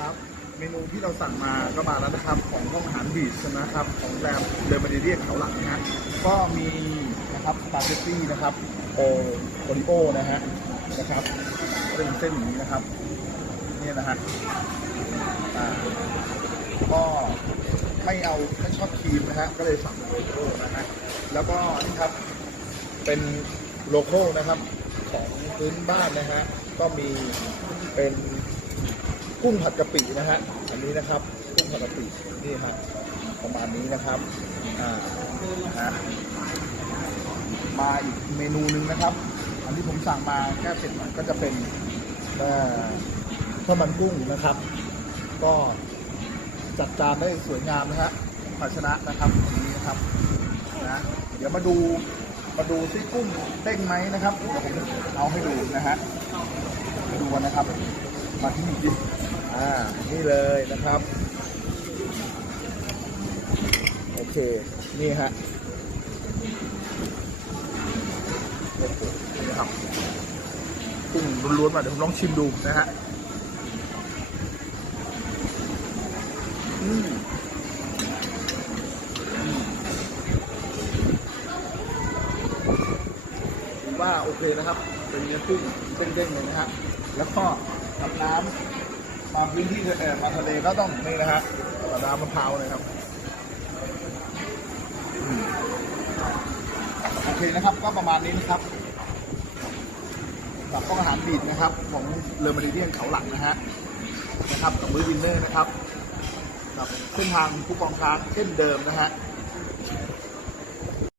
ครับ เมนูที่เราสั่งมาก็มาแล้วนะครับ ของห้องอาหารบีชนะครับ ของแรมเดอร์มาเดียเขาหลังนะฮะก็มีนะครับสปาเกตตี้นะครับโอโอริโอนะฮะนะครับเป็นเส้นอย่างนี้นะครับเนี่ยนะฮะก็ไม่เอาไม่ชอบครีมนะฮะก็เลยสั่งโอริโอนะฮะแล้วก็นี่ครับเป็นโลโก้นะครับของพื้นบ้านนะฮะก็มีเป็น กุ้งผัดกะปินะฮะอันนี้นะครับกุ้งผัดกะปินี่ฮะประมาณนี้นะครับอ่าฮะมาอีกเมนูหนึ่งนะครับ อันที่ผมสั่งมาแค่เสร็จก็จะเป็นข้าวมันกุ้งนะครับ ก็จัดจานได้สวยงามนะฮะภาชนะนะครับนนี้นะครับนะเดี๋ยวมาดูมาดูซิกุ้งเด้งไหมนะครับเดี๋ยวผมเอาให้ดูนะฮะมาดูกันนะครับ มาที่นี่ดิ อ่า นี่เลยนะครับ โอเค นี่ฮะโอ้โหนี่นะครับกุ้งล้วนๆมาเดี๋ยวผมลองชิมดูนะฮะ อืมผมว่าโอเคนะครับ เป็นเนื้อกุ้งเด้งๆเลยนะฮะแล้วก็กับน้ำ มาพื้นที่เออมาทะเลก็ต้องนี่นะฮะกับน้ำมะพร้าวเลยครับอโอเคนะครับก็ประมาณนี้นะครับกับห้องอาหารบีดนะครับของเรือมาริเดียนเขาหลักนะฮะนะครับกับมือวินเนอร์นะครับกับเส้นทางผู้กองช้างเช่นเดิมนะฮะ